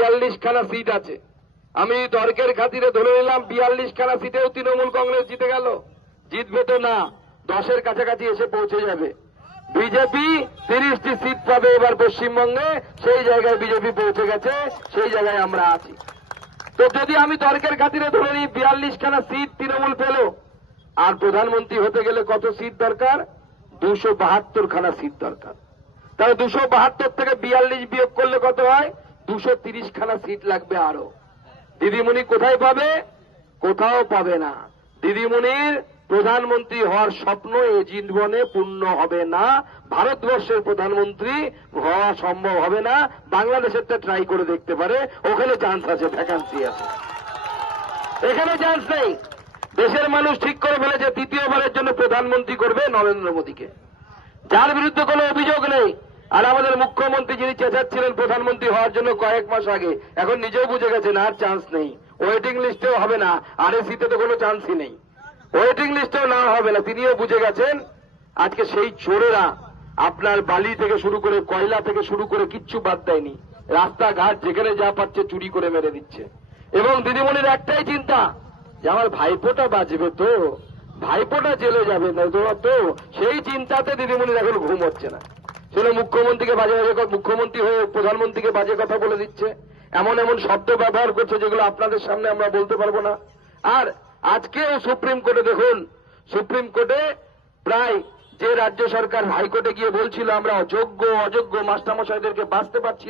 বিয়াল্লিশ খানা সিট আছে। আমি তর্কের খাতিরে ধরে নিলাম বিয়াল্লিশ খানা সিটেও তৃণমূল কংগ্রেস জিতে গেল। জিতবে তো না, দশের কাছাকাছি এসে পৌঁছে যাবে। বিজেপি তিরিশটি সিট পাবে এবার পশ্চিমবঙ্গে, সেই জায়গায় বিজেপি পৌঁছে গেছে, সেই জায়গায় আমরা আছি। তো যদি আমি তর্কের খাতিরে ধরে নিই বিয়াল্লিশ খানা সিট তৃণমূল পেল, আর প্রধানমন্ত্রী হতে গেলে কত সিট দরকার? দুশো বাহাত্তর খানা সিট দরকার। তাহলে দুশো বাহাত্তর থেকে বিয়াল্লিশ বিয়োগ করলে কত হয়? দুশো তিরিশ খানা সিট লাগবে আরও। দিদিমণি কোথায় পাবে? কোথাও পাবে না। দিদিমণির প্রধানমন্ত্রী হওয়ার স্বপ্ন এই জীবনে পূর্ণ হবে না। ভারতবর্ষের প্রধানমন্ত্রী হওয়া সম্ভব হবে না। বাংলাদেশেরটা ট্রাই করে দেখতে পারে। ওখানে চান্স আছে ভ্যাকান্সি আছে। এখানে চান্স নেই। দেশের মানুষ ঠিক করে ফেলেছে, তৃতীয়বারের জন্য প্রধানমন্ত্রী করবে নরেন্দ্র মোদীকে। যার বিরুদ্ধে কোনো অভিযোগ নেই আর আমাদের মুখ্যমন্ত্রী যিনি চেঁচাচ্ছিলেন প্রধানমন্ত্রী হওয়ার জন্য কয়েক মাস আগে, এখন নিজেও বুঝে গেছেন আর চান্স নেই। ওয়েটিং লিস্টেও হবে না আর এসিতে তো কোনো চান্সই নেই। ওয়েটিং লিস্টেও না হবে না, তিনিও বুঝে গেছেন। আজকে সেই চোরেরা আপনার বালি থেকে শুরু করে কয়লা থেকে শুরু করে কিচ্ছু বাদ দেয়নি। রাস্তাঘাট যেখানে যা পাচ্ছে চুরি করে মেরে দিচ্ছে। এবং দিদিমণির একটাই চিন্তা, যে আমার ভাইপোটা বাজবে তো, ভাইপোটা জেলে যাবে না তো, সেই চিন্তাতে দিদিমণির এখন ঘুম হচ্ছে না। সেটা মুখ্যমন্ত্রীকে বাজে বাজে মুখ্যমন্ত্রী হয়ে প্রধানমন্ত্রীকে বাজে কথা বলে দিচ্ছে। এমন এমন শব্দ ব্যবহার করছে যেগুলো আপনাদের সামনে আমরা বলতে পারব না। আর আজকেও সুপ্রিম কোর্টে দেখুন, সুপ্রিম কোর্টে প্রায় যে রাজ্য সরকার হাইকোর্টে গিয়ে বলছিল, আমরা অযোগ্য অযোগ্য মাস্টারমশাইদেরকে বাঁচতে পারছি